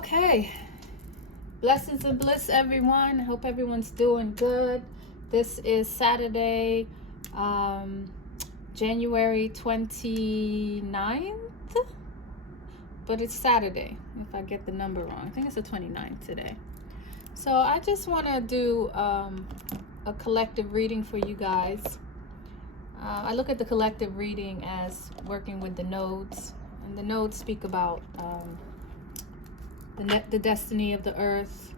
Okay, blessings and bliss, everyone. Hope everyone's doing good. This is Saturday, January 29th, but it's Saturday if I get the number wrong. I think it's the 29th today. So I just want to do a collective reading for you guys. I look at the collective reading as working with the nodes, and the nodes speak about the destiny of the earth,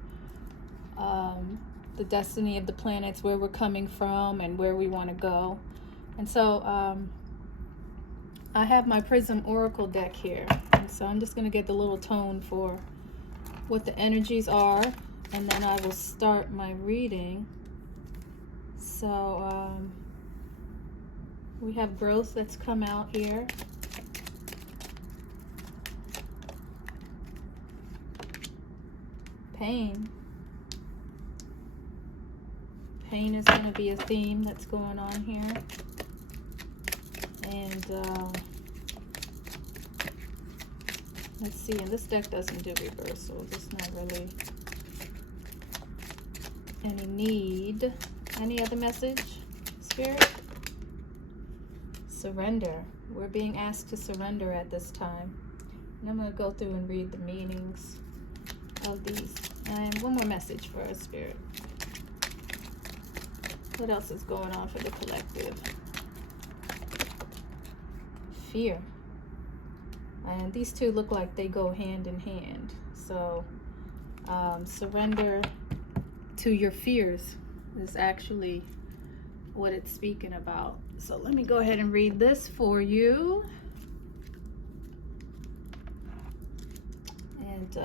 the destiny of the planets, where we're coming from and where we want to go. And so I have my Prism Oracle deck here, and so I'm just going to get the little tone for what the energies are, and then I will start my reading. So we have growth that's come out here. Pain. Pain is going to be a theme that's going on here. And let's see, and this deck doesn't do reversal. There's not really any need. Any other message, Spirit? Surrender. We're being asked to surrender at this time. And I'm going to go through and read the meanings of these. And one more message for us, Spirit. What else is going on for the collective? Fear. And these two look like they go hand in hand. So surrender to your fears is actually what it's speaking about. So let me go ahead and read this for you. And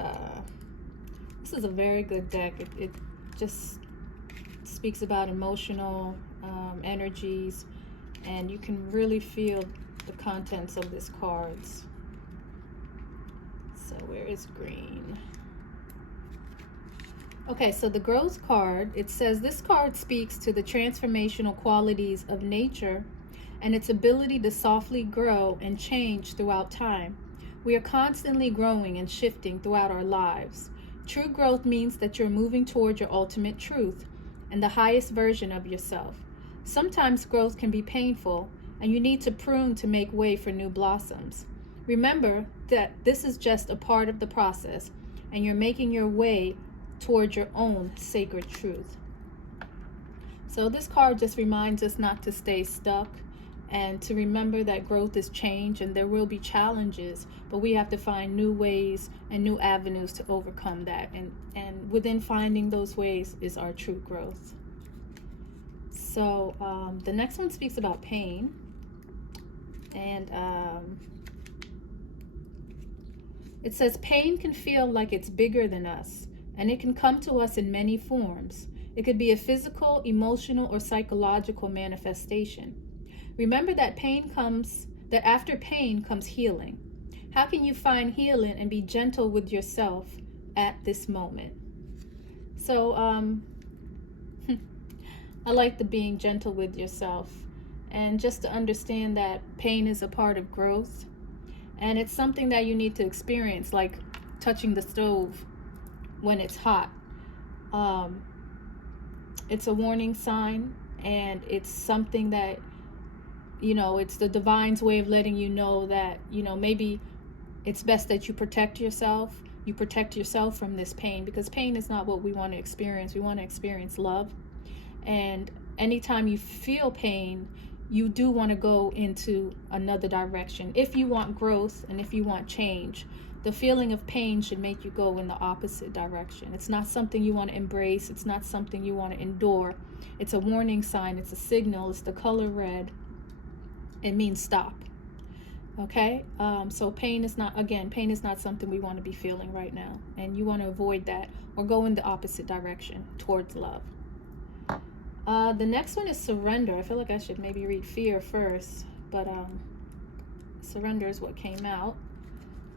this is a very good deck. It just speaks about emotional energies, and you can really feel the contents of these cards. So where is green? Okay, so the growth card, it says this card speaks to the transformational qualities of nature and its ability to softly grow and change throughout time. We are constantly growing and shifting throughout our lives. True growth means that you're moving toward your ultimate truth and the highest version of yourself. Sometimes growth can be painful, and you need to prune to make way for new blossoms. Remember that this is just a part of the process, and you're making your way toward your own sacred truth. So this card just reminds us not to stay stuck, and to remember that growth is change, and there will be challenges, but we have to find new ways and new avenues to overcome that. And within finding those ways is our true growth. So the next one speaks about pain. And it says, pain can feel like it's bigger than us, and it can come to us in many forms. It could be a physical, emotional, or psychological manifestation. Remember that after pain comes healing. How can you find healing and be gentle with yourself at this moment? So I like the being gentle with yourself, and just to understand that pain is a part of growth, and it's something that you need to experience, like touching the stove when it's hot. It's a warning sign, and it's something that, it's the divine's way of letting you know that, maybe it's best that you protect yourself. You protect yourself from this pain, because pain is not what we want to experience. We want to experience love. And anytime you feel pain, you do want to go into another direction. If you want growth and if you want change, the feeling of pain should make you go in the opposite direction. It's not something you want to embrace. It's not something you want to endure. It's a warning sign. It's a signal. It's the color red. It means stop. Okay? So pain is not something we want to be feeling right now. And you want to avoid that or go in the opposite direction towards love. The next one is surrender. I feel like I should maybe read fear first, but surrender is what came out.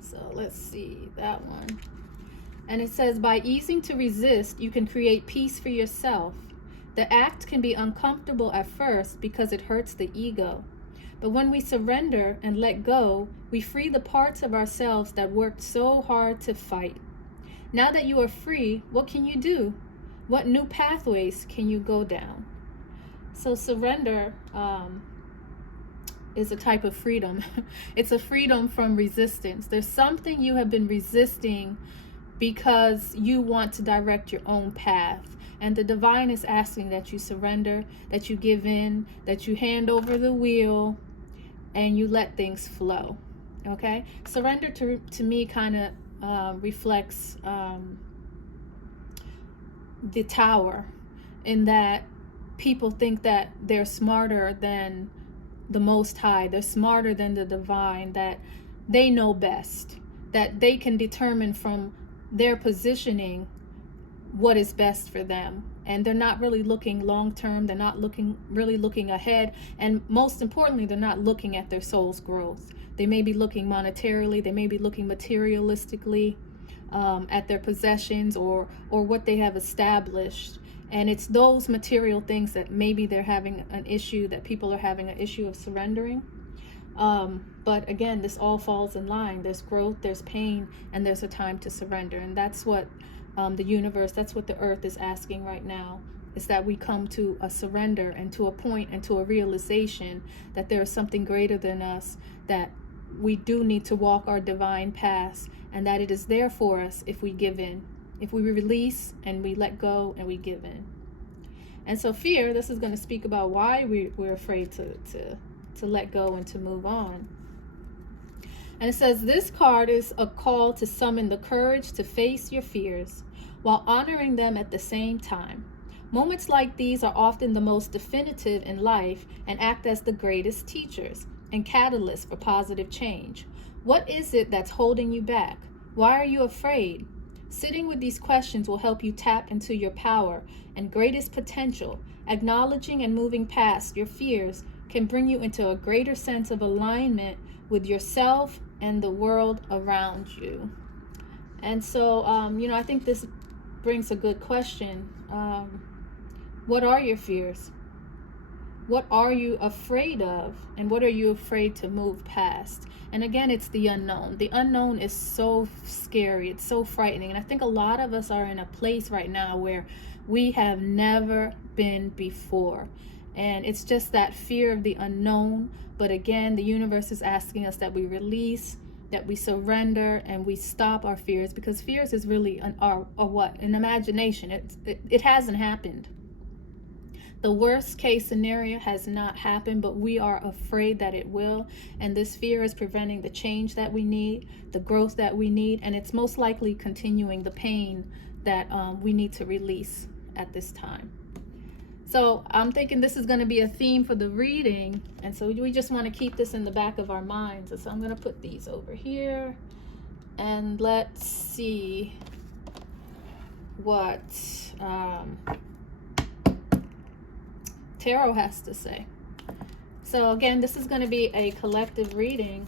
So let's see that one. And it says, by easing to resist, you can create peace for yourself. The act can be uncomfortable at first because it hurts the ego. But when we surrender and let go, we free the parts of ourselves that worked so hard to fight. Now that you are free, what can you do? What new pathways can you go down? So surrender is a type of freedom. It's a freedom from resistance. There's something you have been resisting because you want to direct your own path. And the divine is asking that you surrender, that you give in, that you hand over the wheel, and you let things flow. Okay? Surrender to me kind of reflects the tower, in that people think that they're smarter than the Most High, they're smarter than the divine, that they know best, that they can determine from their positioning what is best for them. And they're not really looking long term, they're not really looking ahead, and most importantly, they're not looking at their soul's growth. They may be looking monetarily, they may be looking materialistically, at their possessions or what they have established. And it's those material things that maybe they're having an issue, that people are having an issue of surrendering. But again, this all falls in line. There's growth, there's pain, and there's a time to surrender. And that's what the universe, that's what the earth is asking right now, is that we come to a surrender and to a point and to a realization that there is something greater than us, that we do need to walk our divine paths, and that it is there for us if we give in. If we release and we let go and we give in. And so fear, this is going to speak about why we're afraid to let go and to move on. And it says, this card is a call to summon the courage to face your fears while honoring them at the same time. Moments like these are often the most definitive in life and act as the greatest teachers and catalysts for positive change. What is it that's holding you back? Why are you afraid? Sitting with these questions will help you tap into your power and greatest potential. Acknowledging and moving past your fears can bring you into a greater sense of alignment with yourself and the world around you. And so, I think this brings a good question. What are your fears? What are you afraid of? And what are you afraid to move past? And again, it's the unknown. The unknown is so scary. It's so frightening. And I think a lot of us are in a place right now where we have never been before. And it's just that fear of the unknown. But again, the universe is asking us that we release, that we surrender, and we stop our fears, because fears is really an imagination. It hasn't happened. The worst case scenario has not happened, but we are afraid that it will. And this fear is preventing the change that we need, the growth that we need, and it's most likely continuing the pain that we need to release at this time. So I'm thinking this is going to be a theme for the reading. And so we just want to keep this in the back of our minds. And so I'm going to put these over here. And let's see what Tarot has to say. So again, this is going to be a collective reading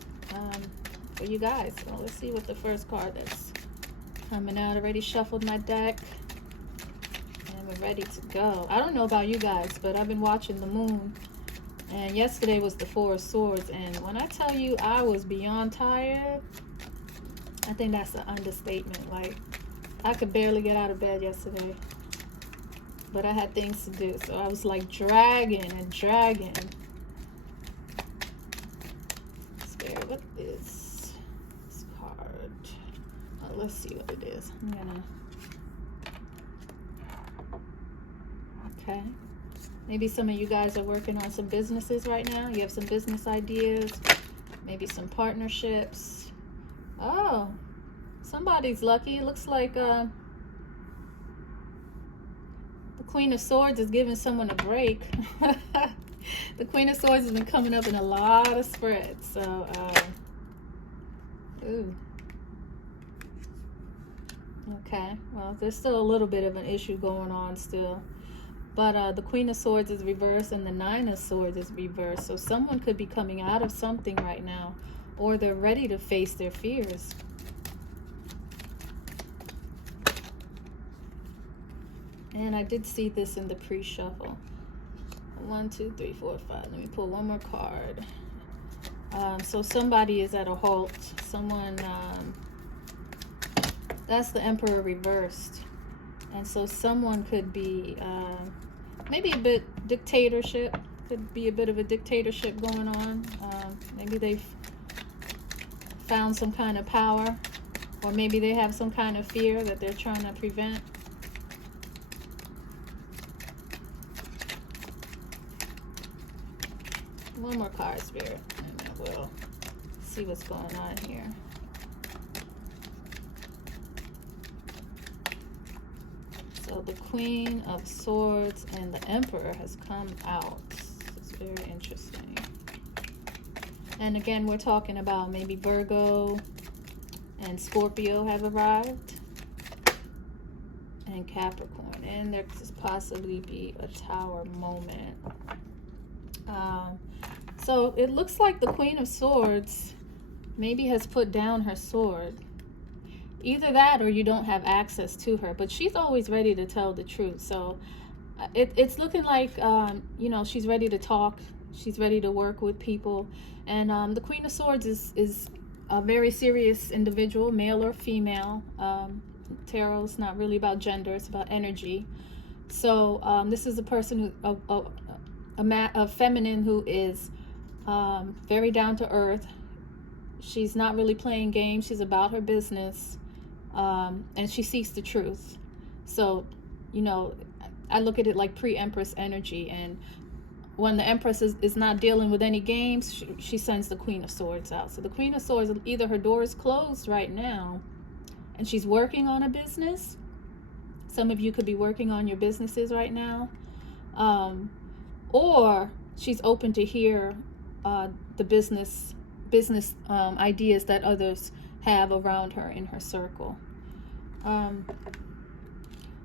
for you guys. So let's see what the first card that's coming out. I already shuffled my deck and we're ready to go. I don't know about you guys, but I've been watching the moon, and yesterday was the Four of Swords, and when I tell you I was beyond tired, I think that's an understatement. Like, I could barely get out of bed yesterday, but I had things to do, so I was like dragging and dragging. Spirit, what is this card? Oh, let's see what it is. Okay. Maybe some of you guys are working on some businesses right now. You have some business ideas, maybe some partnerships. Oh, somebody's lucky. It looks like the Queen of Swords is giving someone a break. The Queen of Swords has been coming up in a lot of spreads. So, ooh. Okay, well, there's still a little bit of an issue going on still. But the Queen of Swords is reversed and the Nine of Swords is reversed. So someone could be coming out of something right now, or they're ready to face their fears. And I did see this in the pre-shuffle. 1, 2, 3, 4, 5. Let me pull one more card. So somebody is at a halt. Someone That's the Emperor reversed. And so someone could be maybe a bit dictatorship. Could be a bit of a dictatorship going on. Maybe they've found some kind of power, or maybe they have some kind of fear that they're trying to prevent. One more card, Spirit, and then we'll see what's going on here. So the Queen of Swords and the Emperor has come out. It's very interesting. And again, we're talking about maybe Virgo and Scorpio have arrived. And Capricorn. And there could possibly be a Tower moment. So it looks like the Queen of Swords maybe has put down her sword. Either that or you don't have access to her. But she's always ready to tell the truth. So it's looking like, you know, she's ready to talk. She's ready to work with people. And the Queen of Swords is a very serious individual, male or female. Tarot's not really about gender. It's about energy. So this is a person who, a feminine who is very down to earth. She's not really playing games. She's about her business, and she seeks the truth. So, you know, I look at it like pre-Empress energy. And when the Empress is not dealing with any games, she sends the Queen of Swords out. So the Queen of Swords, either her door is closed right now and she's working on a business. Some of you could be working on your businesses right now. Or she's open to hear the business ideas that others have around her in her circle.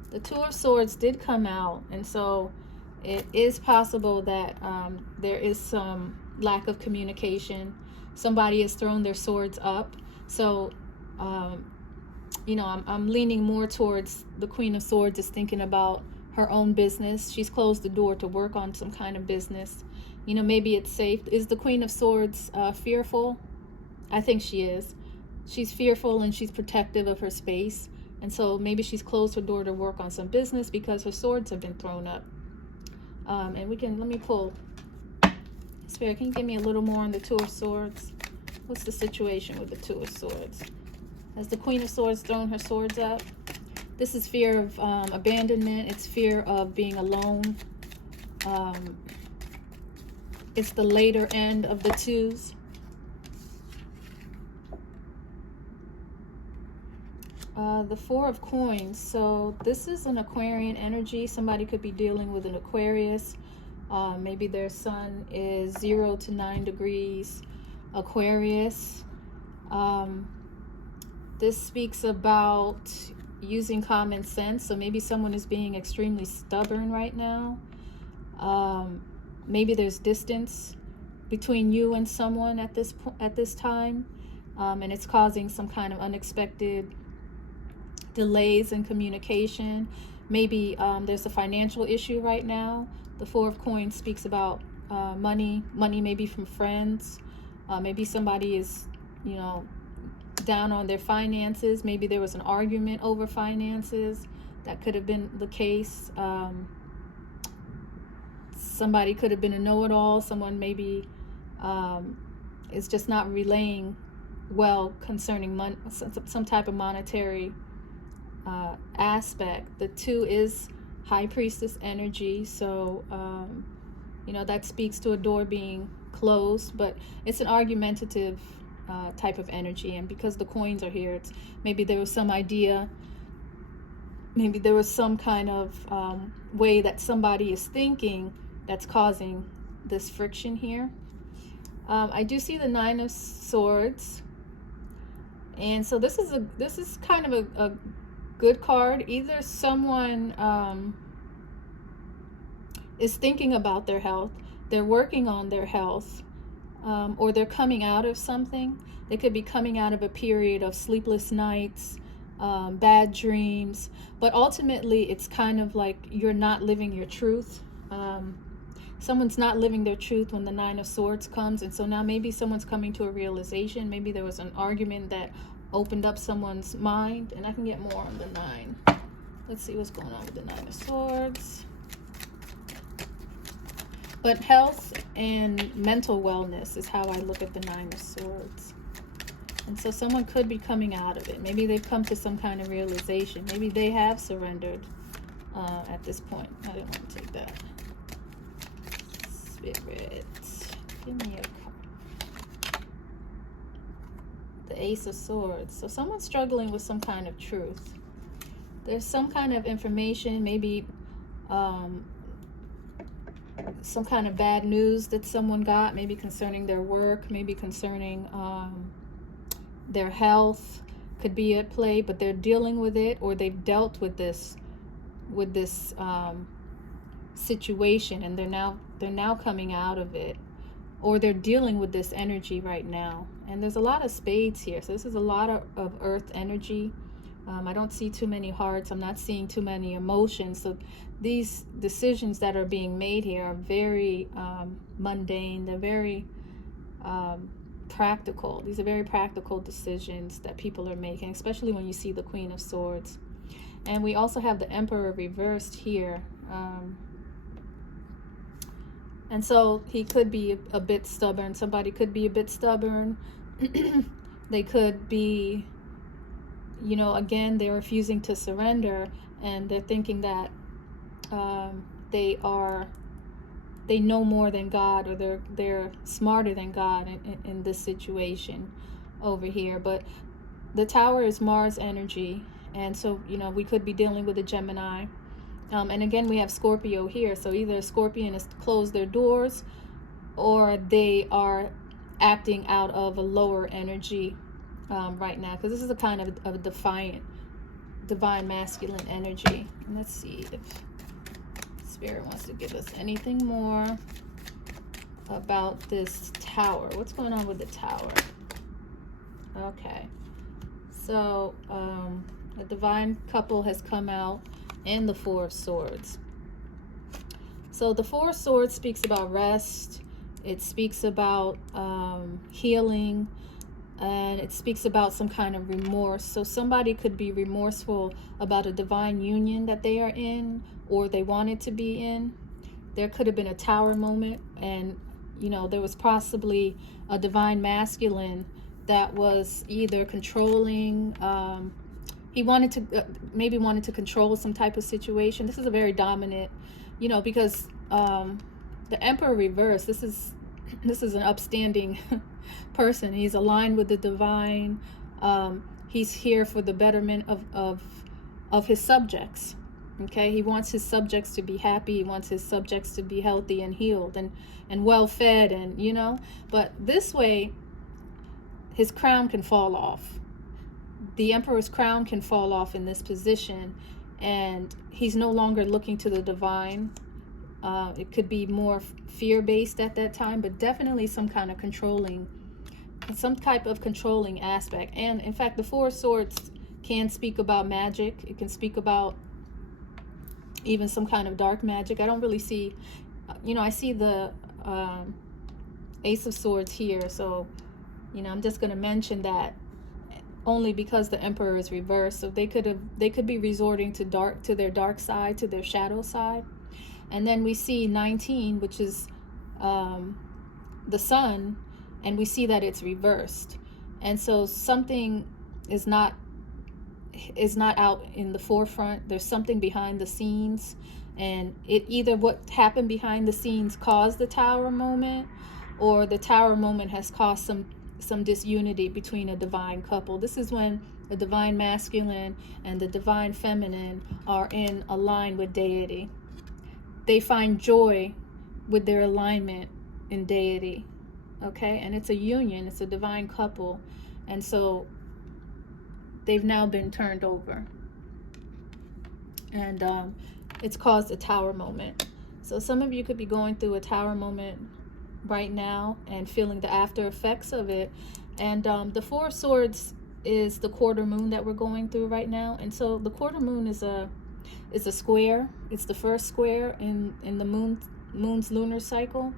The Two of Swords did come out, and so it is possible that there is some lack of communication. Somebody has thrown their swords up. So, you know, I'm leaning more towards the Queen of Swords is thinking about her own business. She's closed the door to work on some kind of business. You know, maybe it's safe. Is the Queen of Swords fearful? I think she is. She's fearful and she's protective of her space. And so maybe she's closed her door to work on some business because her swords have been thrown up. And let me pull. Spirit, can you give me a little more on the Two of Swords? What's the situation with the Two of Swords? Has the Queen of Swords thrown her swords up? This is fear of abandonment. It's fear of being alone. It's the later end of the twos. The Four of Coins. So this is an Aquarian energy. Somebody could be dealing with an Aquarius. Maybe their sun is 0 to 9 degrees Aquarius. This speaks about using common sense. So maybe someone is being extremely stubborn right now. Maybe there's distance between you and someone at this time, and it's causing some kind of unexpected delays in communication. Maybe there's a financial issue right now. The Four of Coins speaks about money maybe from friends. Maybe somebody is, you know, down on their finances. Maybe there was an argument over finances. That could have been the case. Somebody could have been a know-it-all. Someone maybe is just not relaying well concerning money, some type of monetary aspect. The two is High Priestess energy, so you know, that speaks to a door being closed, but it's an argumentative type of energy. And because the coins are here, it's maybe there was some idea, maybe there was some kind of way that somebody is thinking that's causing this friction here. I do see the Nine of Swords, and so this is kind of a good card. Either someone is thinking about their health, they're working on their health, or they're coming out of something. They could be coming out of a period of sleepless nights, bad dreams, but ultimately it's kind of like you're not living your truth. Someone's not living their truth when the Nine of Swords comes, and so now maybe someone's coming to a realization. Maybe there was an argument that opened up someone's mind. And I can get more on the 9. Let's see what's going on with the 9 of Swords. But health and mental wellness is how I look at the 9 of Swords. And so someone could be coming out of it. Maybe they've come to some kind of realization. Maybe they have surrendered at this point. I didn't want to take that. Spirit, give me a card. The Ace of Swords. So someone's struggling with some kind of truth. There's some kind of information, maybe some kind of bad news that someone got, maybe concerning their work, maybe concerning their health could be at play, but they're dealing with it, or they've dealt with this situation, and they're now coming out of it, or they're dealing with this energy right now. And there's a lot of spades here, so this is a lot of earth energy. I don't see too many hearts. I'm not seeing too many emotions. So these decisions that are being made here are very mundane. They're very practical. These are very practical decisions that people are making, especially when you see the Queen of Swords. And we also have the Emperor reversed here. And so he could be a bit stubborn. Somebody could be a bit stubborn. They could be, you know, again, they're refusing to surrender, and they're thinking that they know more than God, or they're smarter than God in this situation over here. But the Tower is Mars energy, and so, you know, we could be dealing with a Gemini. And again, we have Scorpio here, so either a Scorpion has closed their doors, or they are acting out of a lower energy right now, because this is a kind of a defiant, divine masculine energy. And let's see if Spirit wants to give us anything more about this Tower. What's going on with the Tower? Okay, so the divine couple has come out, and the Four of Swords. So the Four of Swords speaks about rest. It speaks about healing, and it speaks about some kind of remorse. So somebody could be remorseful about a divine union that they are in, or they wanted to be in. There could have been a Tower moment, and, you know, there was possibly a divine masculine that was either controlling, he wanted to maybe wanted to control some type of situation. This is a very dominant, you know, because the Emperor reverse, this is an upstanding person. He's aligned with the divine. He's here for the betterment of his subjects. Okay, he wants his subjects to be happy. He wants his subjects to be healthy and healed and well fed, and, you know. But this way, his crown can fall off. The Emperor's crown can fall off in this position, and he's no longer looking to the divine. It could be more fear-based at that time, but definitely some kind of controlling, some type of controlling aspect. And in fact, the Four of Swords can speak about magic. It can speak about even some kind of dark magic. I don't really see, you know, I see the Ace of Swords here, so, you know, I'm just going to mention that only because the Emperor is reversed. So they could be resorting to their dark side, to their shadow side. And then we see 19, which is the Sun, and we see that it's reversed. And so something is not out in the forefront. There's something behind the scenes, and it either what happened behind the scenes caused the Tower moment, or the Tower moment has caused some disunity between a divine couple. This is when the divine masculine and the divine feminine are in align with deity. They find joy with their alignment in deity. Okay, and it's a union, it's a divine couple, and so they've now been turned over, and it's caused a Tower moment. So some of you could be going through a Tower moment right now and feeling the after effects of it. And the Four of Swords is the quarter moon that we're going through right now. And so the quarter moon is a square. It's the first square in the moon's lunar cycle.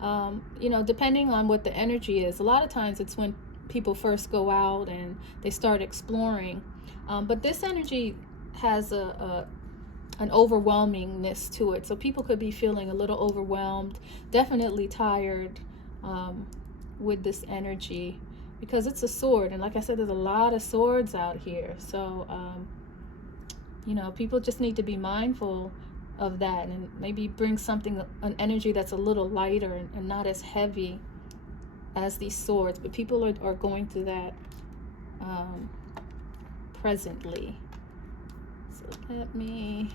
You know, depending on what the energy is, a lot of times it's when people first go out and they start exploring. But this energy has an overwhelmingness to it. So people could be feeling a little overwhelmed, definitely tired with this energy, because it's a sword. And like I said, there's a lot of swords out here. So, you know, people just need to be mindful of that and maybe bring something, an energy that's a little lighter and not as heavy as these swords. But people are going through that presently. So let me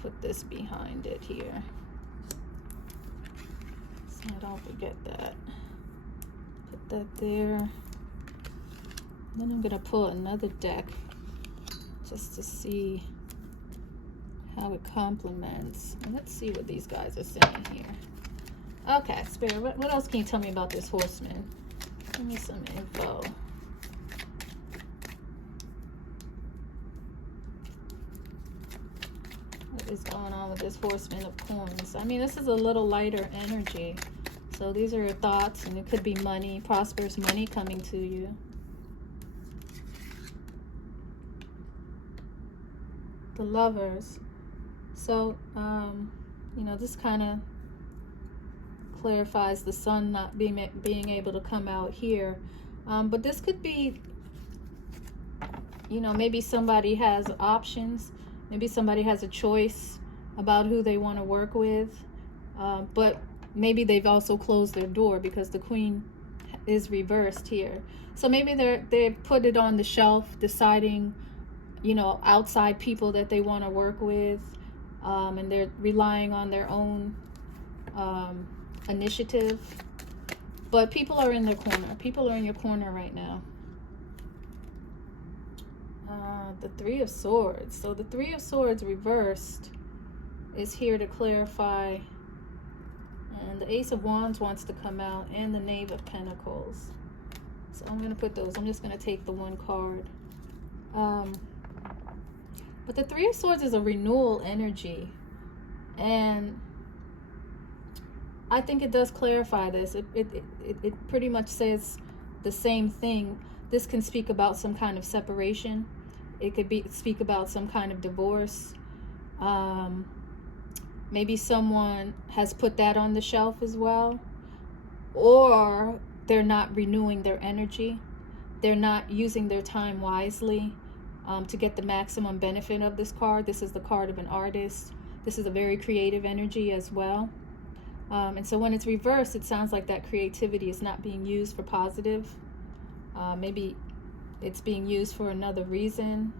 put this behind it here so I don't forget that. Put that there. Then I'm gonna pull another deck just to see how it complements. And let's see what these guys are saying here. Okay, Spirit, what else can you tell me about this horseman? Give me some info. What is going on with this horseman of coins? I mean, this is a little lighter energy. So these are your thoughts, and it could be money, prosperous money coming to you. The Lovers. So, you know, this kind of clarifies the sun not being able to come out here. But this could be, you know, maybe somebody has options. Maybe somebody has a choice about who they want to work with. But maybe they've also closed their door because the Queen is reversed here. So maybe they've put it on the shelf, deciding, you know, outside people that they want to work with. And they're relying on their own initiative. But people are in their corner. People are in your corner right now. The Three of Swords. So the Three of Swords reversed is here to clarify. And the Ace of Wands wants to come out, and the Knave of Pentacles. So I'm going to put those. I'm just going to take the one card. But the Three of Swords is a renewal energy. And I think it does clarify this. It pretty much says the same thing. This can speak about some kind of separation. It could speak about some kind of divorce. Maybe someone has put that on the shelf as well. Or they're not renewing their energy. They're not using their time wisely to get the maximum benefit of this card. This is the card of an artist. This is a very creative energy as well. And so when it's reversed, it sounds like that creativity is not being used for positive. Maybe it's being used for another reason.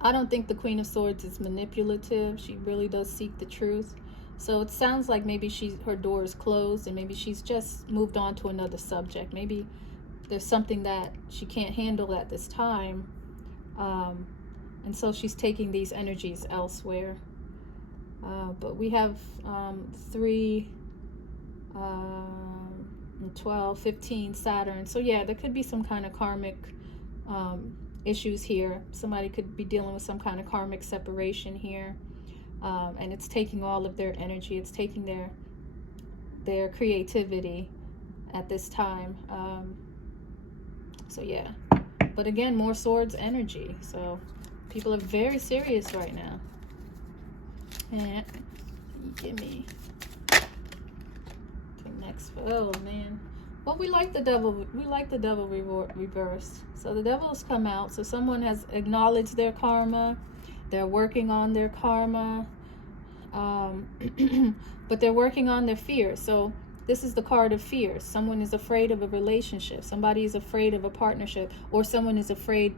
I don't think the Queen of Swords is manipulative. She really does seek the truth. So it sounds like maybe her door is closed, and maybe she's just moved on to another subject. Maybe there's something that she can't handle at this time. And so she's taking these energies elsewhere. But we have 3, 12, 15, Saturn. So yeah, there could be some kind of karmic issues here. Somebody could be dealing with some kind of karmic separation here. And it's taking all of their energy. It's taking their creativity at this time. So yeah. But again, more swords energy. So people are very serious right now. And give me the next. Oh man. Well, we like the devil. We like the devil reversed. So the devil has come out. So someone has acknowledged their karma. They're working on their karma. But they're working on their fears. So this is the card of fears. Someone is afraid of a relationship. Somebody is afraid of a partnership, or someone is afraid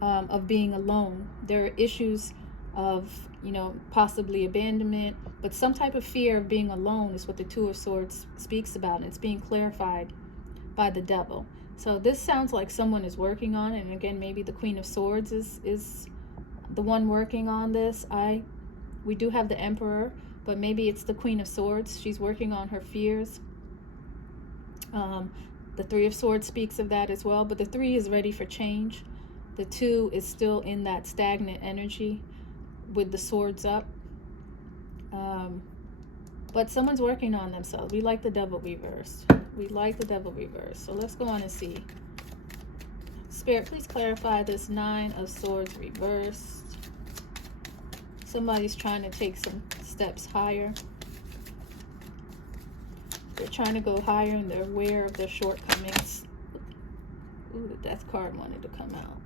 of being alone. There are issues of, you know, possibly abandonment, but some type of fear of being alone is what the Two of Swords speaks about, and it's being clarified by the devil. So this sounds like someone is working on it, and again, maybe the Queen of Swords is the one working on this. We do have the Emperor, but maybe it's the Queen of Swords. She's working on her fears. The Three of Swords speaks of that as well, but the 3 is ready for change. The 2 is still in that stagnant energy with the swords up. But someone's working on themselves. We like the devil reversed. We like the devil reverse. So let's go on and see. Spirit, please clarify this 9 of Swords reversed. Somebody's trying to take some steps higher. They're trying to go higher and they're aware of their shortcomings. Ooh, the Death card wanted to come out.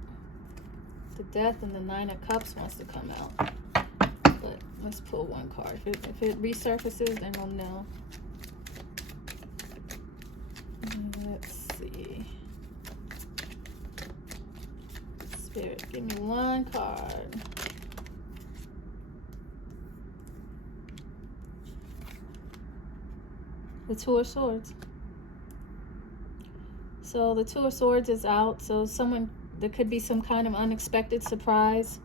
The Death and the 9 of Cups wants to come out. But let's pull one card. If it resurfaces, then we'll know. Let's see. Spirit, give me one card. The 2 of Swords. So the 2 of Swords is out. So there could be some kind of unexpected surprise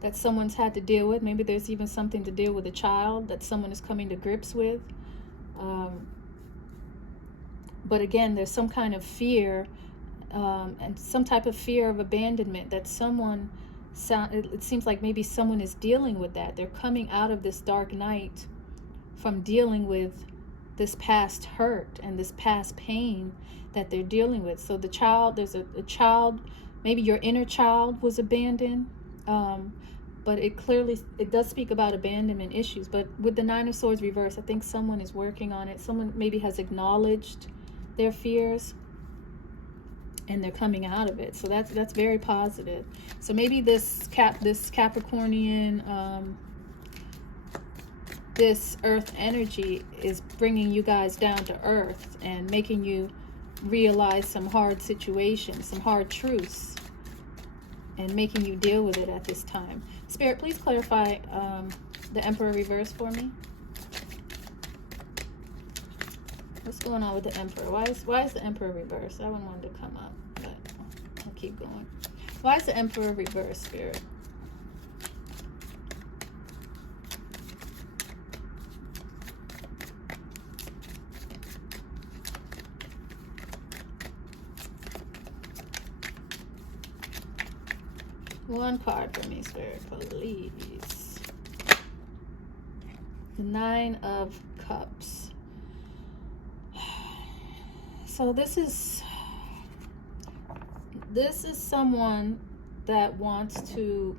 that someone's had to deal with. Maybe there's even something to deal with a child that someone is coming to grips with. But again, there's some kind of fear and some type of fear of abandonment that someone, it seems like maybe someone is dealing with that. They're coming out of this dark night from dealing with this past hurt and this past pain that they're dealing with. So the child, there's a child, maybe your inner child was abandoned, but it does speak about abandonment issues. But with the 9 of Swords reverse, I think someone is working on it. Someone maybe has acknowledged their fears and they're coming out of it. So that's very positive. So maybe this Capricornian, this earth energy is bringing you guys down to earth and making you realize some hard situations, some hard truths, and making you deal with it at this time. Spirit, please clarify the Emperor reverse for me. What's going on with the Emperor? Why is the Emperor reverse? That one wanted to come up, but I'll keep going. Why is the Emperor reverse, Spirit? One card for me, Spirit, please. The 9 of Cups. So this is someone that wants to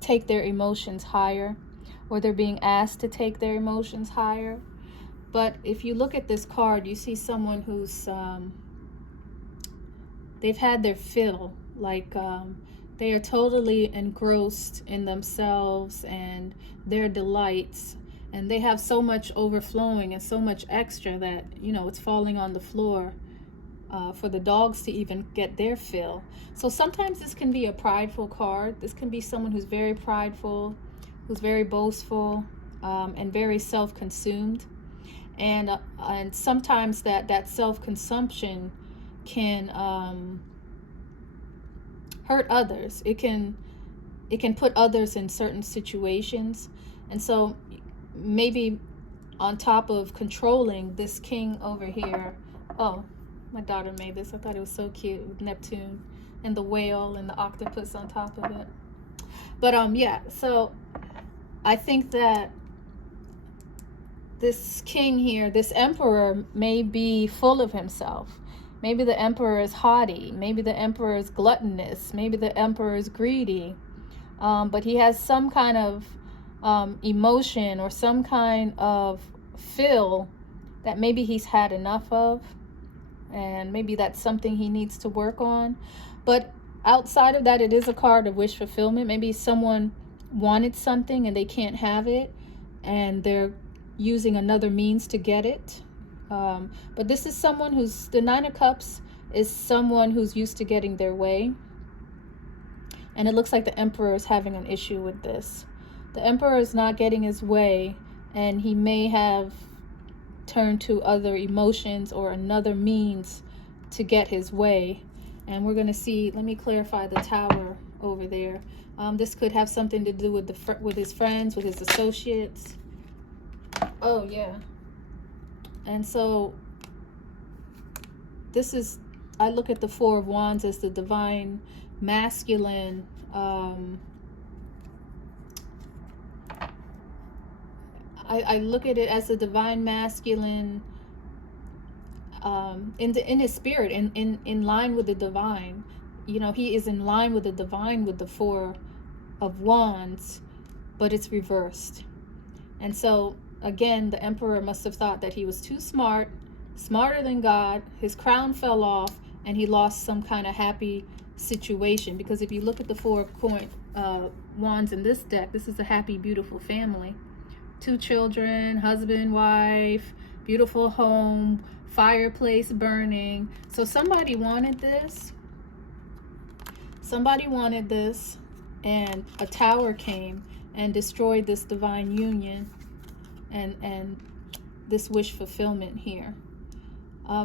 take their emotions higher, or they're being asked to take their emotions higher. But if you look at this card, you see someone who's they've had their fill. Like they are totally engrossed in themselves and their delights, and they have so much overflowing and so much extra that, you know, it's falling on the floor for the dogs to even get their fill. So sometimes this can be a prideful card. This can be someone who's very prideful, who's very boastful, and very self-consumed. And sometimes that self-consumption can hurt others. It can put others in certain situations. And so maybe on top of controlling this king over here, oh, my daughter made this. I thought it was so cute with Neptune and the whale and the octopus on top of it. But yeah, so I think that this king here, this emperor, may be full of himself. Maybe the emperor is haughty. Maybe the emperor is gluttonous. Maybe the emperor is greedy. But he has some kind of emotion or some kind of fill that maybe he's had enough of. And maybe that's something he needs to work on. But outside of that, it is a card of wish fulfillment. Maybe someone wanted something and they can't have it, and they're using another means to get it. But this is someone who's, the 9 of Cups is someone who's used to getting their way. And it looks like the Emperor is having an issue with this. The Emperor is not getting his way, and he may have turned to other emotions or another means to get his way. And we're going to see, let me clarify the Tower over there. This could have something to do with with his friends, with his associates. Oh, yeah. And so this is, I look at the 4 of Wands as the divine masculine I look at it as a divine masculine, in his spirit, in line with the divine. You know, he is in line with the divine with the Four of Wands, but it's reversed. And so again, the Emperor must have thought that he was too smart, smarter than God. His crown fell off, and he lost some kind of happy situation. Because if you look at the Four of Wands in this deck, this is a happy, beautiful family. 2 children, husband, wife, beautiful home, fireplace burning. So somebody wanted this. Somebody wanted this, and a tower came and destroyed this divine union and this wish fulfillment here.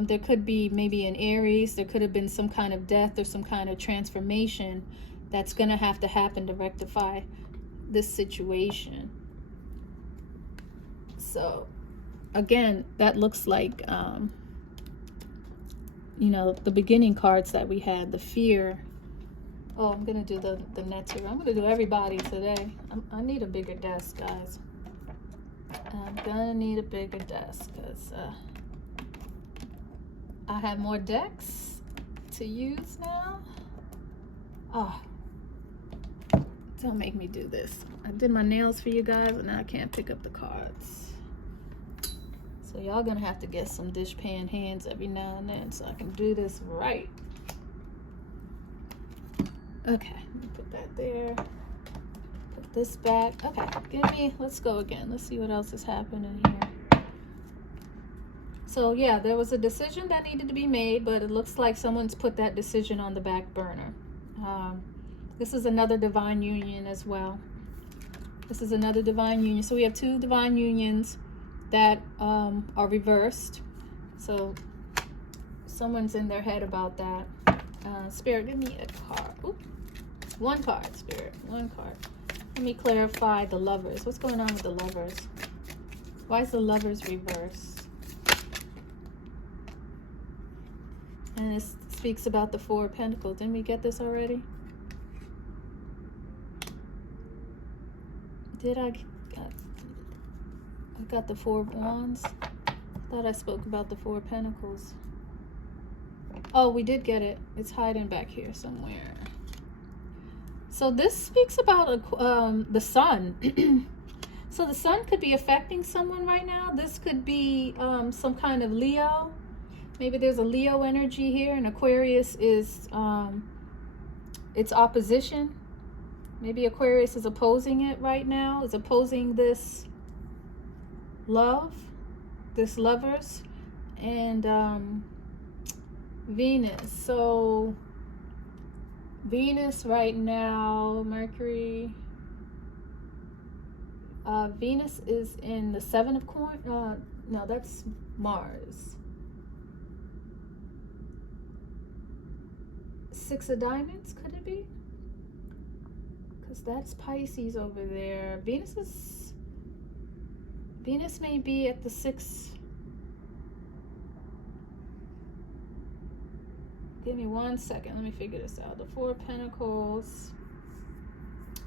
There could be maybe an Aries. There could have been some kind of death or some kind of transformation that's going to have to happen to rectify this situation. So again, that looks like, you know, the beginning cards that we had, the fear. Oh, I'm going to do the nets here. I'm going to do everybody today. I need a bigger desk, guys. I'm going to need a bigger desk because I have more decks to use now. Oh, don't make me do this. I did my nails for you guys, and now I can't pick up the cards. So y'all gonna have to get some dishpan hands every now and then so I can do this right. Okay, let me put that there. Put this back. Okay, let's go again. Let's see what else is happening here. So yeah, there was a decision that needed to be made, but it looks like someone's put that decision on the back burner. This is another divine union as well. This is another divine union. So we have 2 divine unions that are reversed. So someone's in their head about that. Spirit, give me a card. Oop. 1 card, Spirit. 1 card. Let me clarify the Lovers. What's going on with the Lovers? Why is the Lovers reversed? And this speaks about the 4 of Pentacles. Didn't we get this already? Did I got the 4 of Wands. Thought I spoke about the 4 of Pentacles. Oh, we did get it. It's hiding back here somewhere. So this speaks about the sun. So the sun could be affecting someone right now. This could be some kind of Leo. Maybe there's a Leo energy here, and Aquarius is its opposition. Maybe Aquarius is opposing it right now. Is opposing this love, this Lovers, and Venus. So Venus right now, Mercury, Venus is in the 7 of coins. No, that's Mars. 6 of diamonds, could it be? Because that's Pisces over there. Venus may be at the 6. Give me 1 second. Let me figure this out. The 4 of Pentacles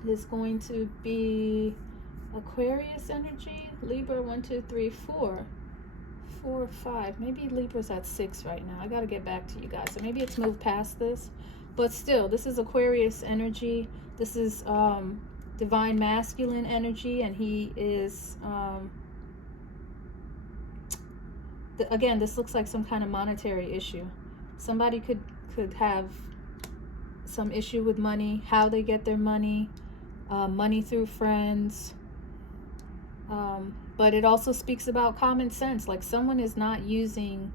is going to be Aquarius energy. Libra, 1, 2, 3, 4. 4, 5. Maybe Libra's at 6 right now. I got to get back to you guys. So maybe it's moved past this. But still, this is Aquarius energy. This is divine masculine energy. And he is... again, this looks like some kind of monetary issue. Somebody could have some issue with money, how they get their money, money through friends. But it also speaks about common sense. Like someone is not using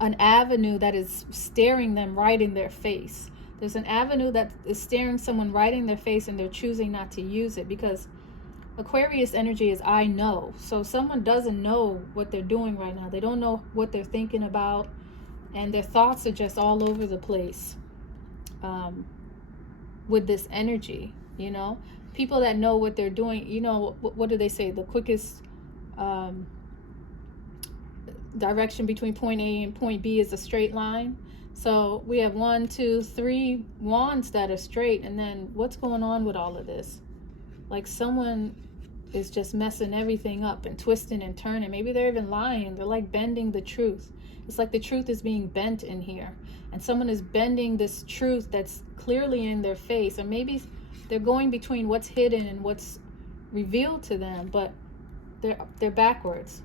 an avenue that is staring them right in their face. There's an avenue that is staring someone right in their face, and they're choosing not to use it because Aquarius energy is I know. So someone doesn't know what they're doing right now. They don't know what they're thinking about, and their thoughts are just all over the place with this energy, you know. People that know what they're doing, you know, what do they say? The quickest direction between point A and point B is a straight line. So we have 1, 2, 3 wands that are straight, and then what's going on with all of this? Like someone is just messing everything up and twisting and turning. Maybe they're even lying. They're like bending the truth. It's like the truth is being bent in here, and someone is bending this truth that's clearly in their face. Or maybe they're going between what's hidden and what's revealed to them, but they're backwards.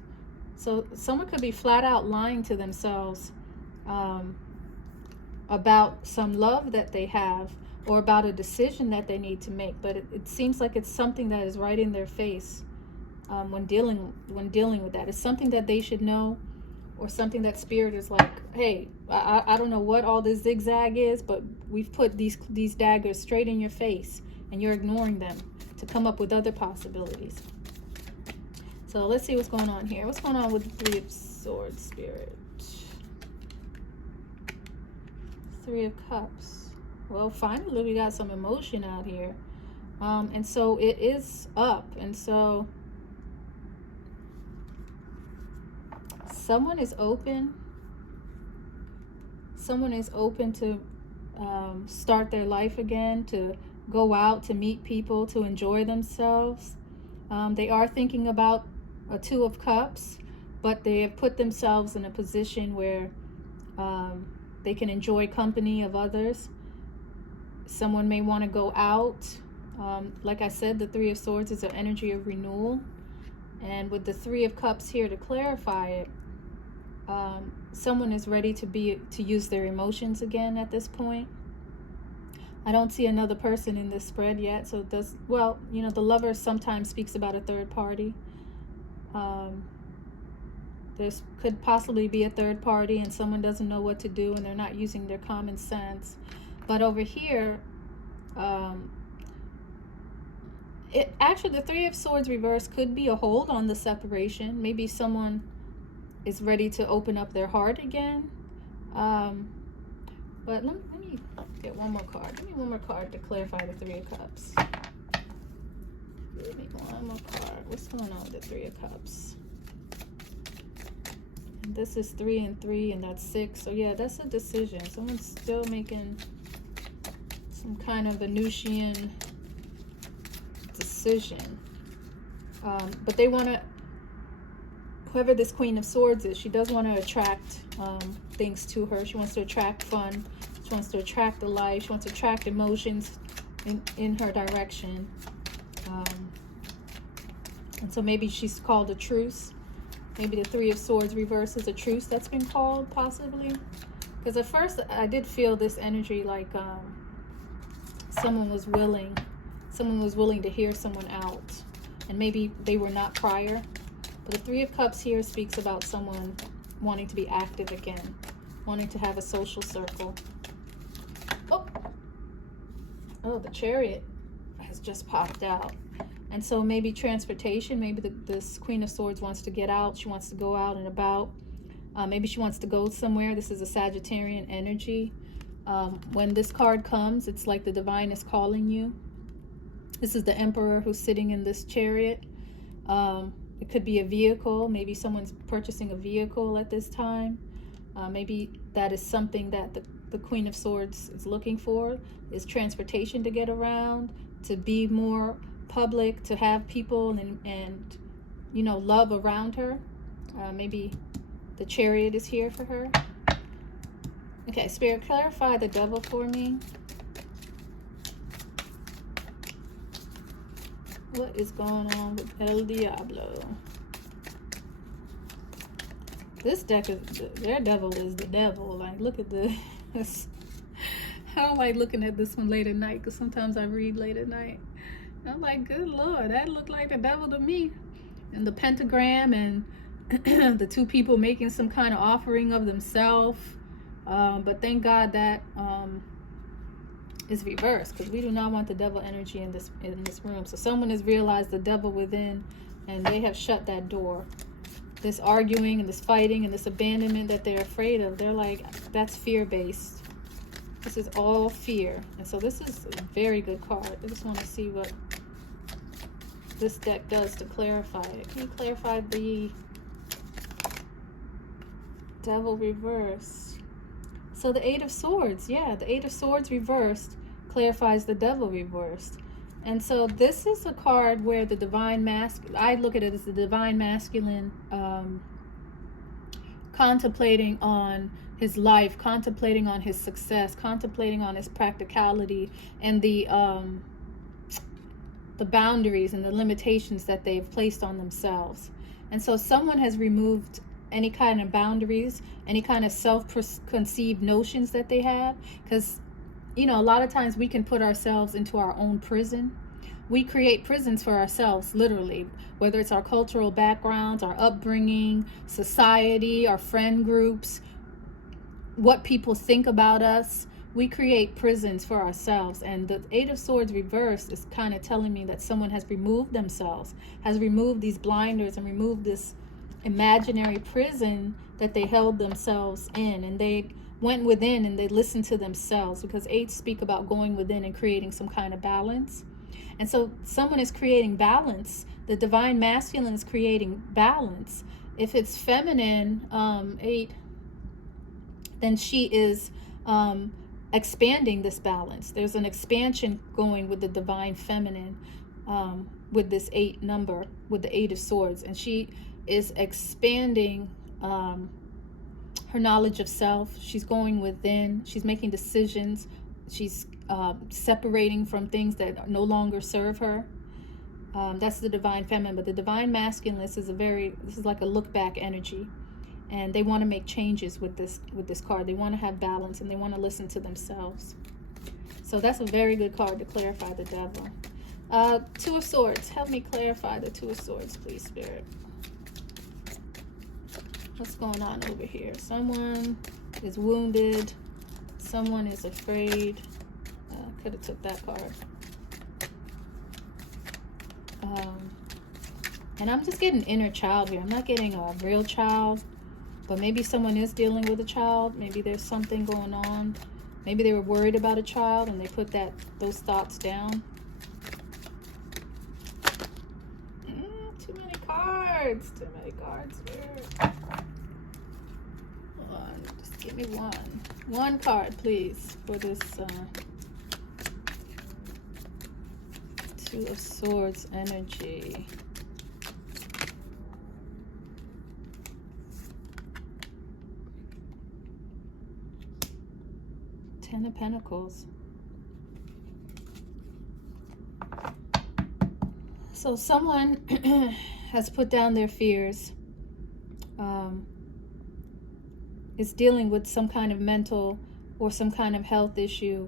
So someone could be flat out lying to themselves about some love that they have, or about a decision that they need to make. But it seems like it's something that is right in their face when dealing with that. It's something that they should know, or something that spirit is like, hey, I don't know what all this zigzag is, but we've put these daggers straight in your face, and you're ignoring them to come up with other possibilities. So let's see what's going on here. What's going on with the Three of Swords, Spirit? Three of Cups. Well, finally we got some emotion out here. And so it is up. And so someone is open. Someone is open to start their life again, to go out, to meet people, to enjoy themselves. They are thinking about a Two of Cups, but they have put themselves in a position where they can enjoy company of others. Someone may want to go out. Like I said, the Three of Swords is an energy of renewal. And with the Three of Cups here to clarify it, someone is ready to use their emotions again at this point. I don't see another person in this spread yet, so it does, well, you know, the Lover sometimes speaks about a third party. There could possibly be a third party and someone doesn't know what to do and they're not using their common sense. But over here, actually the Three of Swords reverse could be a hold on the separation. Maybe someone is ready to open up their heart again. But let me get one more card. Give me one more card to clarify the Three of Cups. Give me one more card. What's going on with the Three of Cups? And this is 3 and 3, and that's 6. So yeah, that's a decision. Someone's still making some kind of Venusian decision. But they want to, whoever this Queen of Swords is, she does want to attract things to her. She wants to attract fun. She wants to attract the life. She wants to attract emotions in her direction. And so maybe she's called a truce. Maybe the Three of Swords reverse is a truce that's been called, possibly. Because at first I did feel this energy like someone was willing to hear someone out. And maybe they were not prior. But the Three of Cups here speaks about someone wanting to be active again, wanting to have a social circle. Oh, the Chariot has just popped out. And so maybe transportation, maybe this Queen of Swords wants to get out. She wants to go out and about. Maybe she wants to go somewhere. This is a Sagittarian energy. When this card comes, it's like the divine is calling you. This is the Emperor who's sitting in this chariot. It could be a vehicle. Maybe someone's purchasing a vehicle at this time. Maybe that is something that the Queen of Swords is looking for, is transportation to get around, to be more public, to have people and you know, love around her. Maybe the Chariot is here for her. Okay, Spirit, clarify the Devil for me. What is going on with El Diablo? This deck is, their devil is the devil. Like, look at this. I don't like looking at this one late at night, because sometimes I read late at night. I'm like, good Lord, that looked like the devil to me. And the pentagram and the two people making some kind of offering of themselves. But thank God that is reversed, because we do not want the devil energy in this room. So someone has realized the devil within, and they have shut that door. This arguing and this fighting and this abandonment that they're afraid of, they're like, that's fear-based. This is all fear. And so this is a very good card. I just want to see what this deck does to clarify it. Can you clarify the Devil reverse? So the Eight of Swords, yeah, the Eight of Swords reversed clarifies the Devil reversed. And so this is a card where the divine I look at it as the divine masculine, contemplating on his life, contemplating on his success, contemplating on his practicality, and the boundaries and the limitations that they've placed on themselves. And so someone has removed any kind of boundaries, any kind of self-conceived notions that they have, because a lot of times we can put ourselves into our own prison. We create prisons for ourselves, literally, whether it's our cultural backgrounds, our upbringing, society, our friend groups, what people think about us. We create prisons for ourselves. And the Eight of Swords reversed is kind of telling me that someone has removed themselves, has removed these blinders and removed this imaginary prison that they held themselves in. And they went within and they listened to themselves, because eights speak about going within and creating some kind of balance. And so someone is creating balance. The divine masculine is creating balance. If it's feminine, 8, then she is expanding this balance. There's an expansion going with the divine feminine, with this 8 number, with the 8 of Swords. And she is expanding her knowledge of self. She's going within. She's making decisions. She's separating from things that no longer serve her. That's the divine feminine. But the divine masculine, this is like a look back energy, and they want to make changes with this card. They want to have balance, and they want to listen to themselves. So that's a very good card to clarify the devil. Two of Swords. Help me clarify the Two of Swords, please, Spirit. What's going on over here? Someone is wounded. Someone is afraid. Could have took that card. And I'm just getting inner child here. I'm not getting a real child, but maybe someone is dealing with a child. Maybe there's something going on. Maybe they were worried about a child and they put those thoughts down. Too many cards. Too many cards here. Hold on. Just give me one. One card, please, for this Two of Swords energy. Ten of Pentacles. So someone has put down their fears, is dealing with some kind of mental or some kind of health issue,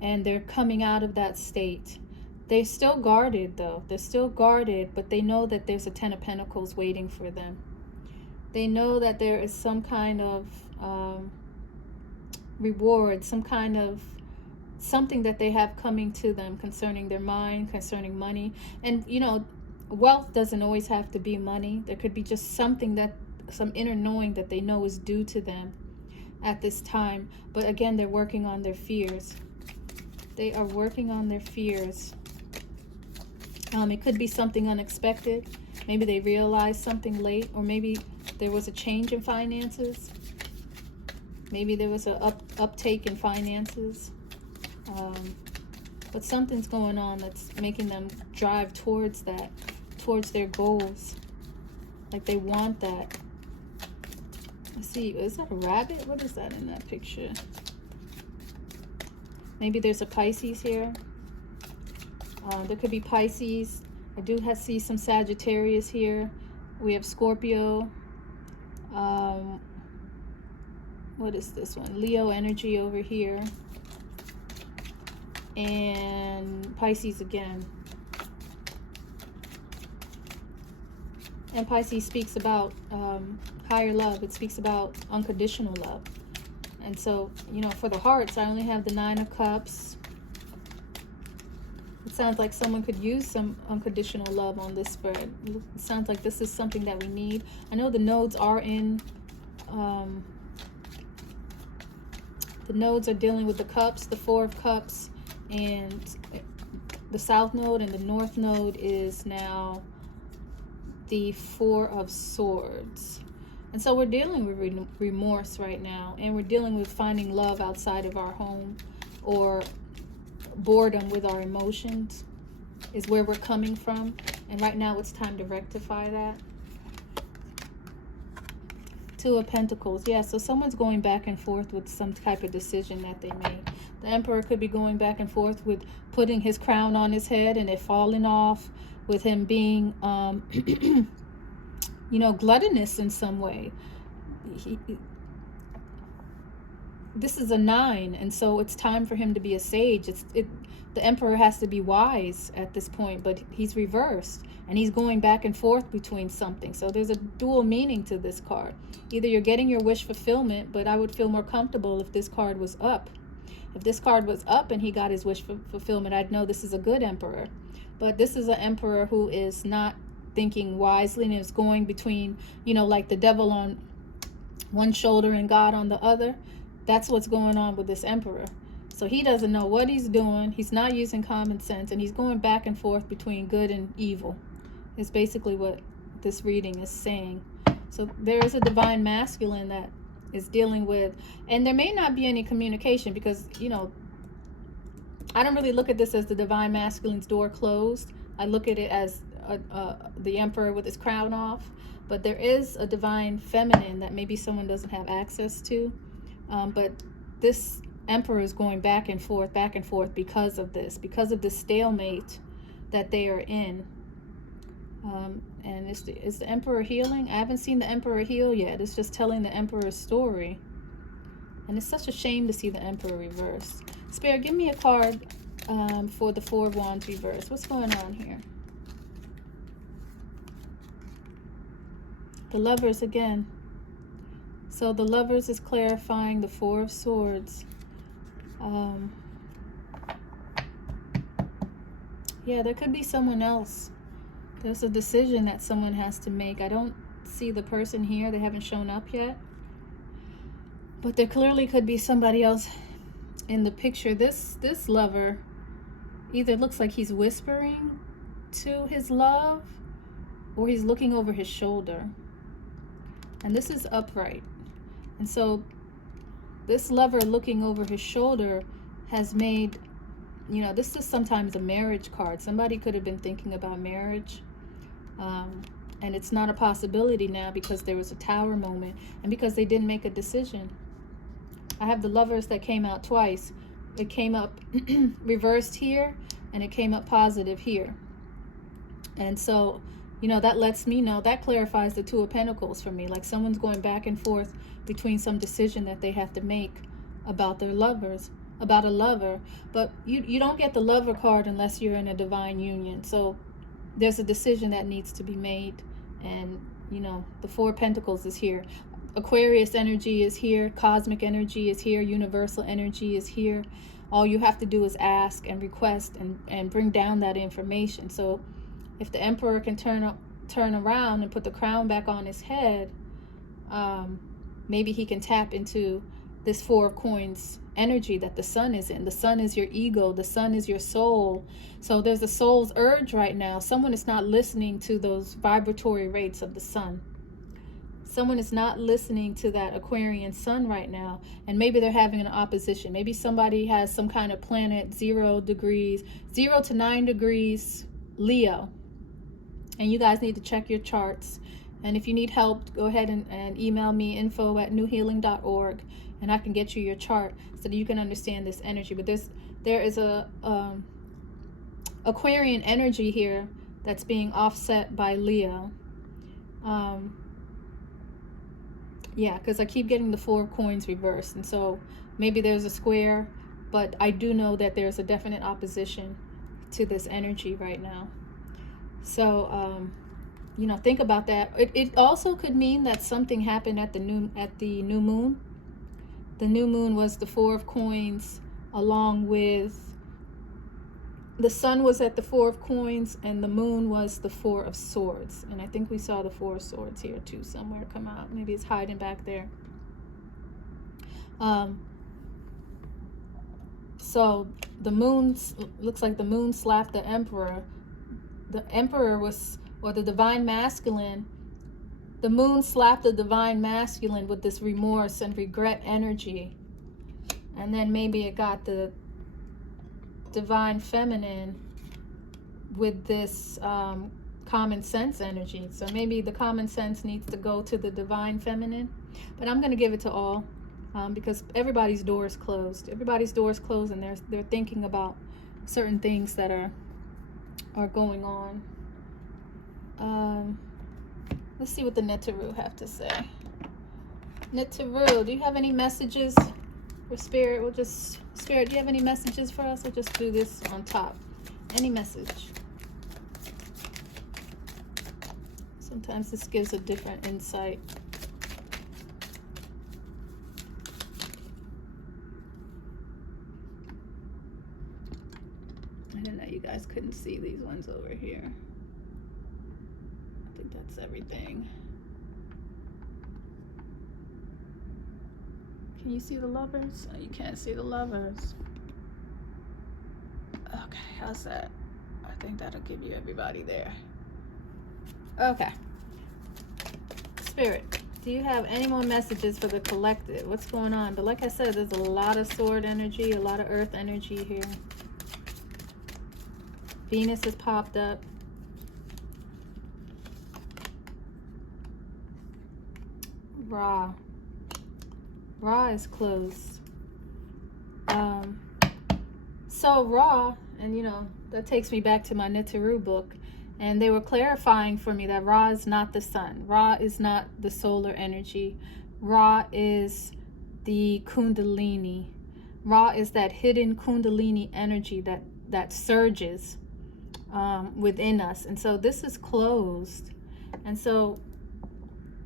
and they're coming out of that state. They're still guarded, though. They're still guarded, but they know that there's a Ten of Pentacles waiting for them. They know that there is some kind of reward, some kind of something that they have coming to them concerning their mind, concerning money. And, wealth doesn't always have to be money. There could be just something some inner knowing that they know is due to them at this time. But again, they're working on their fears. They are working on their fears. It could be something unexpected. Maybe they realized something late, or maybe there was a change in finances. Maybe there was an uptake in finances. But something's going on that's making them drive towards that, towards their goals. Like they want that. Let's see, is that a rabbit? What is that in that picture? Maybe there's a Pisces here. There could be Pisces. I do see some Sagittarius here. We have Scorpio. What is this one? Leo energy over here. And Pisces again. And Pisces speaks about higher love. It speaks about unconditional love. And so, for the hearts, I only have the Nine of Cups. It sounds like someone could use some unconditional love on this spread. It sounds like this is something that we need. I know the nodes are in... the nodes are dealing with the cups, the Four of Cups, and the South Node, and the North Node is now the Four of Swords. And so we're dealing with remorse right now, and we're dealing with finding love outside of our home, or boredom with our emotions. is where we're coming from. And right now it's time to rectify that. Two of Pentacles. Yeah, so someone's going back and forth with some type of decision that they made. The Emperor could be going back and forth with putting his crown on his head and it falling off, with him being, you know, gluttonous in some way. This is a 9, and so it's time for him to be a sage. The Emperor has to be wise at this point, but he's reversed, and he's going back and forth between something. So there's a dual meaning to this card. Either you're getting your wish fulfillment, but I would feel more comfortable if this card was up. If this card was up and he got his wish fulfillment, I'd know this is a good Emperor. But this is an Emperor who is not thinking wisely and is going between, you know, like the devil on one shoulder and God on the other. That's what's going on with this Emperor. So he doesn't know what he's doing. He's not using common sense, and he's going back and forth between good and evil. It's basically what this reading is saying. So there is a divine masculine that is dealing with, and there may not be any communication, because, you know, I don't really look at this as the divine masculine's door closed. I look at it as the Emperor with his crown off. But there is a divine feminine that maybe someone doesn't have access to. But this Emperor is going back and forth because of this, because of the stalemate that they are in. And is the Emperor healing? I haven't seen the Emperor heal yet. It's just telling the Emperor's story. And it's such a shame to see the Emperor reversed. Spirit, give me a card for the Four of Wands reversed. What's going on here? The Lovers again. So the Lovers is clarifying the Four of Swords. Yeah, there could be someone else. There's a decision that someone has to make. I don't see the person here. They haven't shown up yet. But there clearly could be somebody else in the picture. This lover either looks like he's whispering to his love, or he's looking over his shoulder. And this is upright. And so this lover looking over his shoulder has made, you know, this is sometimes a marriage card. Somebody could have been thinking about marriage. And it's not a possibility now because there was a Tower moment and because they didn't make a decision. I have the Lovers that came out twice. It came up reversed here, and it came up positive here. And so, you know, that lets me know, that clarifies the Two of Pentacles for me. Like someone's going back and forth between some decision that they have to make about their lovers, about a lover. But you don't get the Lover card unless you're in a divine union. So there's a decision that needs to be made. And, you know, the Four of Pentacles is here. Aquarius energy is here. Cosmic energy is here. Universal energy is here. All you have to do is ask and request and bring down that information. So if the Emperor can turn around and put the crown back on his head, maybe he can tap into this Four of Coins energy that the Sun is in. The Sun is your ego. The Sun is your soul. So there's a soul's urge right now. Someone is not listening to those vibratory rates of the Sun. Someone is not listening to that Aquarian Sun right now. And maybe they're having an opposition. Maybe somebody has some kind of planet 0 degrees, 0 to 9 degrees Leo. And you guys need to check your charts. And if you need help, go ahead and email me, info@newhealing.org, and I can get you your chart so that you can understand this energy. But there is a Aquarian energy here that's being offset by Leo. Yeah, because I keep getting the Four of Coins reversed. And so maybe there's a square, but I do know that there's a definite opposition to this energy right now. So, you know, think about that. It also could mean that something happened at the new moon. The new moon was the Four of Coins, along with the Sun was at the Four of Coins, and the moon was the Four of Swords. And I think we saw the Four of Swords here too somewhere come out. Maybe it's hiding back there. So the moon looks like the moon slapped the Emperor. The Emperor was, or the divine masculine, the moon slapped the divine masculine with this remorse and regret energy. And then maybe it got the divine feminine with this common sense energy. So maybe the common sense needs to go to the divine feminine, but I'm going to give it to all, because everybody's door is closed. Everybody's door is closed, and they're thinking about certain things that are going on. Let's see what the Netaru have to say. Netaru, do you have any messages for Spirit? Spirit, do you have any messages for us? We'll just do this on top. Any message? Sometimes this gives a different insight. I didn't know you guys couldn't see these ones over here. I think that's everything. Can you see the Lovers? Oh, you can't see the Lovers. Okay, how's that? I think that'll give you everybody there. Okay. Spirit, do you have any more messages for the collective? What's going on? But like I said, there's a lot of sword energy, a lot of earth energy here. Venus has popped up. Ra is closed. So Ra, and you know, that takes me back to my Netaru book, and they were clarifying for me that Ra is not the sun. Ra is not the solar energy. Ra is the Kundalini. Ra is that hidden Kundalini energy that surges within us. And so this is closed. And so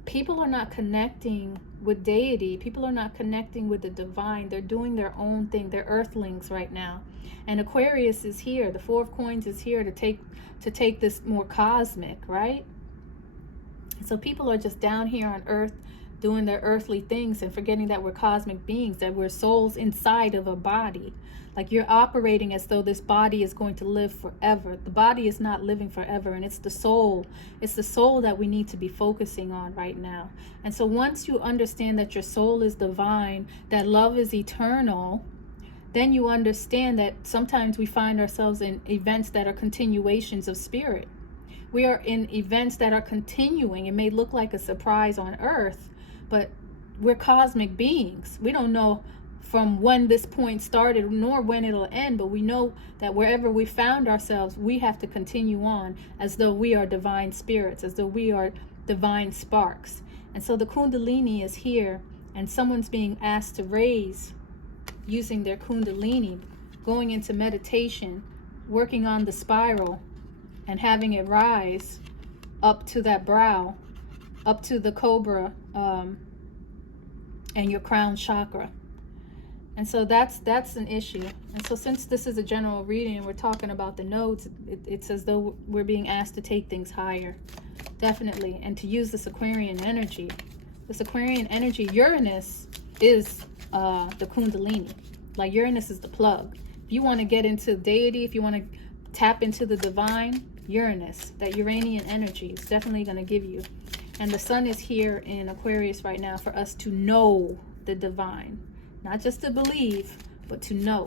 people are not connecting with deity. People are not connecting with the divine. They're doing their own thing. They're earthlings right now. And Aquarius is here. The Four of Coins is here to take this more cosmic, right? So people are just down here on earth doing their earthly things and forgetting that we're cosmic beings, that we're souls inside of a body. Like, you're operating as though this body is going to live forever. The body is not living forever, and it's the soul. It's the soul that we need to be focusing on right now. And so once you understand that your soul is divine, that love is eternal, then you understand that sometimes we find ourselves in events that are continuations of spirit. We are in events that are continuing. It may look like a surprise on earth, but we're cosmic beings. We don't know from when this point started nor when it'll end, but we know that wherever we found ourselves, we have to continue on as though we are divine spirits, as though we are divine sparks. And so the Kundalini is here, and someone's being asked to raise using their Kundalini, going into meditation, working on the spiral, and having it rise up to that brow, up to the cobra, and your crown chakra. And so that's an issue. And so since this is a general reading and we're talking about the nodes, it's as though we're being asked to take things higher. Definitely. And to use this Aquarian energy. This Aquarian energy, Uranus is the Kundalini. Like, Uranus is the plug. If you want to get into deity, if you want to tap into the divine, Uranus, that Uranian energy is definitely going to give you. And the sun is here in Aquarius right now for us to know the divine. Not just to believe, but to know.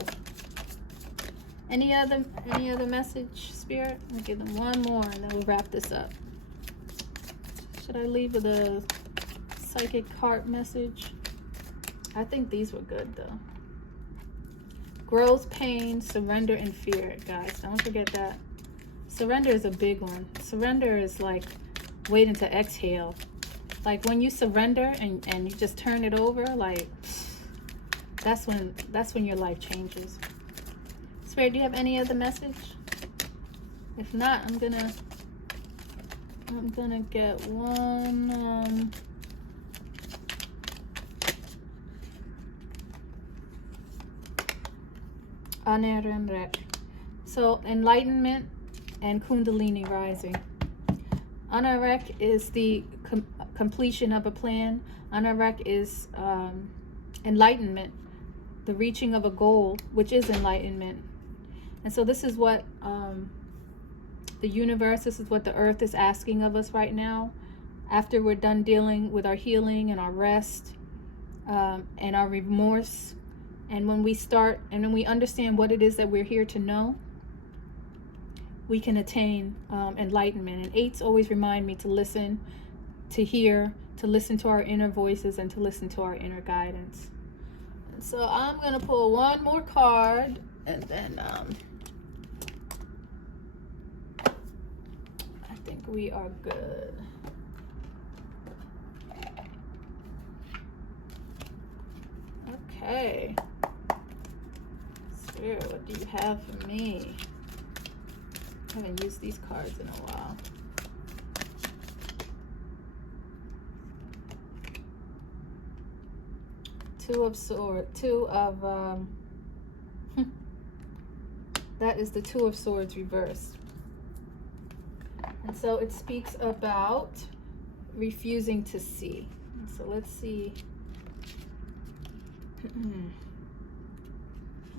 Any other message, Spirit? I'll give them one more and then we'll wrap this up. Should I leave with a psychic heart message? I think these were good though. Growth, pain, surrender, and fear, guys. Don't forget that. Surrender is a big one. Surrender is like waiting to exhale. Like when you surrender and you just turn it over, like that's when your life changes. Spirit, do you have any other message? If not, I'm gonna get one. So enlightenment and Kundalini rising. Anarek is the completion of a plan. Anarek is enlightenment, the reaching of a goal, which is enlightenment. And so this is what the universe, this is what the earth is asking of us right now. After we're done dealing with our healing and our rest and our remorse, and when we start and when we understand what it is that we're here to know, we can attain enlightenment. And 8s always remind me to listen, to hear, to listen to our inner voices, and to listen to our inner guidance. And so I'm going to pull one more card, and then I think we are good. Okay. Spirit, what do you have for me? I haven't used these cards in a while. Two of Swords. That is the Two of Swords reversed. And so it speaks about refusing to see. So let's see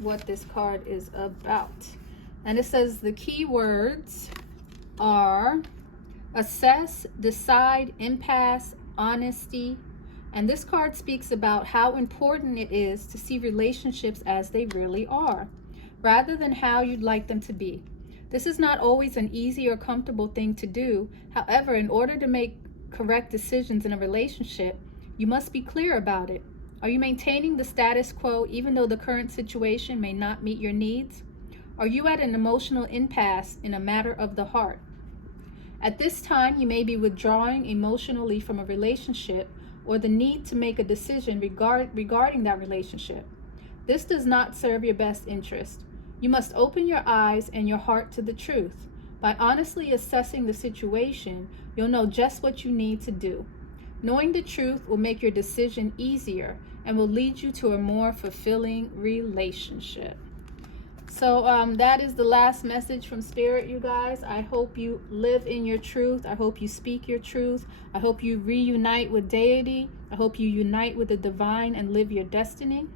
what this card is about. And it says the key words are assess, decide, impasse, honesty. And this card speaks about how important it is to see relationships as they really are, rather than how you'd like them to be. This is not always an easy or comfortable thing to do. However, in order to make correct decisions in a relationship, you must be clear about it. Are you maintaining the status quo even though the current situation may not meet your needs? Are you at an emotional impasse in a matter of the heart? At this time, you may be withdrawing emotionally from a relationship or the need to make a decision regarding that relationship. This does not serve your best interest. You must open your eyes and your heart to the truth. By honestly assessing the situation, you'll know just what you need to do. Knowing the truth will make your decision easier and will lead you to a more fulfilling relationship. So that is the last message from Spirit, you guys. I hope you live in your truth. I hope you speak your truth. I hope you reunite with deity. I hope you unite with the divine and live your destiny.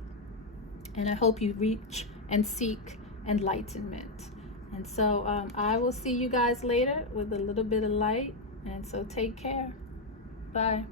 And I hope you reach and seek enlightenment. And so I will see you guys later with a little bit of light. And so take care. Bye.